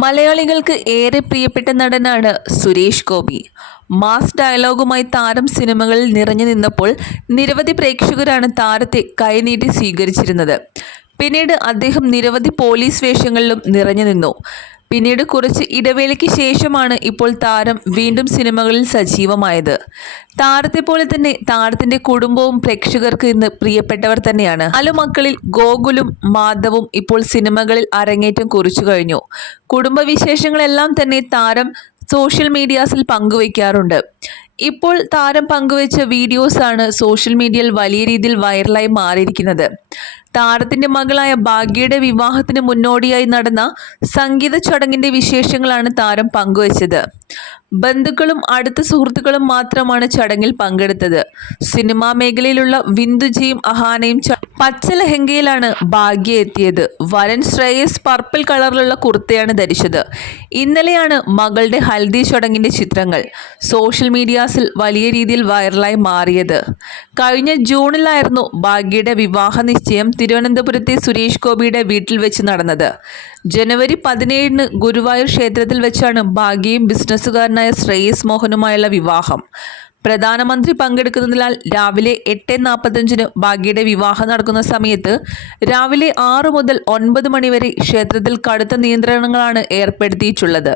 മലയാളികൾക്ക് ഏറെ പ്രിയപ്പെട്ട നടനാണ് സുരേഷ് ഗോപി. മാസ് ഡയലോഗുമായി താരം സിനിമകളിൽ നിറഞ്ഞു നിന്നപ്പോൾ നിരവധി പ്രേക്ഷകരാണ് താരത്തെ കൈനീട്ടി സ്വീകരിച്ചിരുന്നത്. പിന്നീട് അദ്ദേഹം നിരവധി പോലീസ് വേഷങ്ങളിലും നിറഞ്ഞു നിന്നു. പിന്നീട് കുറച്ച് ഇടവേളയ്ക്ക് ശേഷമാണ് ഇപ്പോൾ താരം വീണ്ടും സിനിമകളിൽ സജീവമായത്. താരത്തെ പോലെ തന്നെ താരത്തിന്റെ കുടുംബവും പ്രേക്ഷകർക്ക് ഇന്ന് പ്രിയപ്പെട്ടവർ തന്നെയാണ്. നാലു മക്കളിൽ ഗോകുലും മാധവും ഇപ്പോൾ സിനിമകളിൽ അരങ്ങേറ്റം കുറിച്ചു കഴിഞ്ഞു. കുടുംബവിശേഷങ്ങളെല്ലാം തന്നെ താരം സോഷ്യൽ മീഡിയാസിൽ പങ്കുവയ്ക്കാറുണ്ട്. ഇപ്പോൾ താരം പങ്കുവച്ച വീഡിയോസാണ് സോഷ്യൽ മീഡിയയിൽ വലിയ രീതിയിൽ വൈറലായി മാറിയിരിക്കുന്നത്. താരത്തിന്റെ മകളായ ഭാഗ്യയുടെ വിവാഹത്തിന് മുന്നോടിയായി നടന്ന സംഗീത ചടങ്ങിന്റെ വിശേഷങ്ങളാണ് താരം പങ്കുവച്ചത്. ബന്ധുക്കളും അടുത്ത സുഹൃത്തുക്കളും മാത്രമാണ് ചടങ്ങിൽ പങ്കെടുത്തത്. സിനിമാ മേഖലയിലുള്ള വിന്ദുജിയും അഹാനയും പച്ച ലഹങ്കയിലാണ് ഭാഗ്യ എത്തിയത്. വരൻ ശ്രേയസ് പർപ്പിൾ കളറിലുള്ള കുർത്തയാണ് ധരിച്ചത്. ഇന്നലെയാണ് മകളുടെ ഹൽദി ചടങ്ങിന്റെ ചിത്രങ്ങൾ സോഷ്യൽ മീഡിയാസിൽ വലിയ രീതിയിൽ വൈറലായി മാറിയത്. കഴിഞ്ഞ ജൂണിലായിരുന്നു ഭാഗ്യയുടെ വിവാഹ നിശ്ചയം തിരുവനന്തപുരത്തെ സുരേഷ് ഗോപിയുടെ വീട്ടിൽ വെച്ച് നടന്നത്. ജനുവരി പതിനേഴിന് ഗുരുവായൂർ ക്ഷേത്രത്തിൽ വെച്ചാണ് ഭാഗ്യയും ബിസിനസ്സുകാരനായ ശ്രേയസ് മോഹനുമായുള്ള വിവാഹം. പ്രധാനമന്ത്രി പങ്കെടുക്കുന്നതിനാൽ രാവിലെ എട്ട് നാൽപ്പത്തഞ്ചിന് ഭാഗ്യയുടെ വിവാഹം നടക്കുന്ന സമയത്ത് രാവിലെ ആറ് മുതൽ ഒൻപത് മണിവരെ ക്ഷേത്രത്തിൽ കടുത്ത നിയന്ത്രണങ്ങളാണ് ഏർപ്പെടുത്തിയിട്ടുള്ളത്.